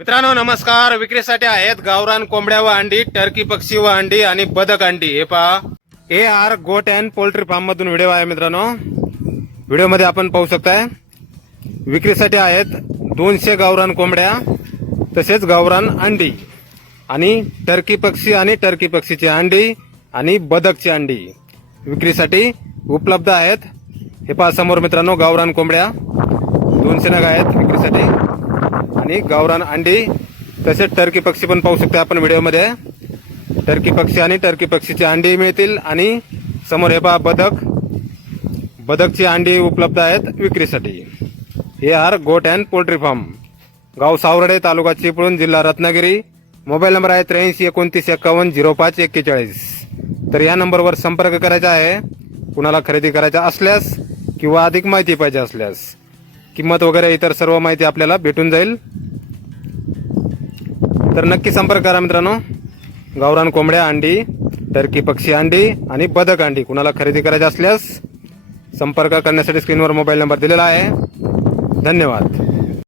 मित्रांनो नमस्कार. विक्रीसाठी आहेत गावरान कोंबड्या व अंडी टर्की पक्षी व अंडी आणि बदक अंडी. हे पहा. A R goat and poultry farm मधून व्हिडिओ आहे मित्रांनो. व्हिडिओमध्ये आपण पाहू शकताय. विक्रीसाठी आहेत दोनशे गावरान कोंबड्या तसेच गावरान अंडी आणि टर्की पक्षी आणि टर्की पक्षीची अंडी आणि बदकची अंडी विक्रीसाठी उपलब्ध आहेत. हे पहा समोर मित्रांनो गावरान कोंबड्या. दोनशे नग आहेत विक्रीसाठी. आणि गावरान अंडी तसेच टर्की पक्षी पण पाहू शकता आपण व्हिडिओमध्ये. टर्की पक्षी आणि टर्की पक्षीची अंडी मिळतील आणि समोर हे पहा बदक. बदकची अंडी उपलब्ध आहेत विक्रीसाठी. हे R goat and poultry form. गाव सावरडे तालुका चिपळूण जिल्हा रत्नागिरी. मोबाईल नंबर आहे त्र्याऐंशी एकोणतीस एकावन्न झिरो पाच एक्केचाळीस. तर या नंबरवर संपर्क करायचा आहे. कुणाला खरेदी करायचा असल्यास किंवा अधिक माहिती पाहिजे असल्यास किंमत वगैरे इतर सर्व माहिती आपल्याला भेटून जाईल. तर नक्की संपर्क करा मित्रांनो. गावरान कोंबड्या अंडी टर्की पक्षी अंडी आणि बदक अंडी. कुणाला खरेदी करायची असल्यास संपर्क करण्यासाठी स्क्रीनवर मोबाईल नंबर दिलेला आहे. धन्यवाद.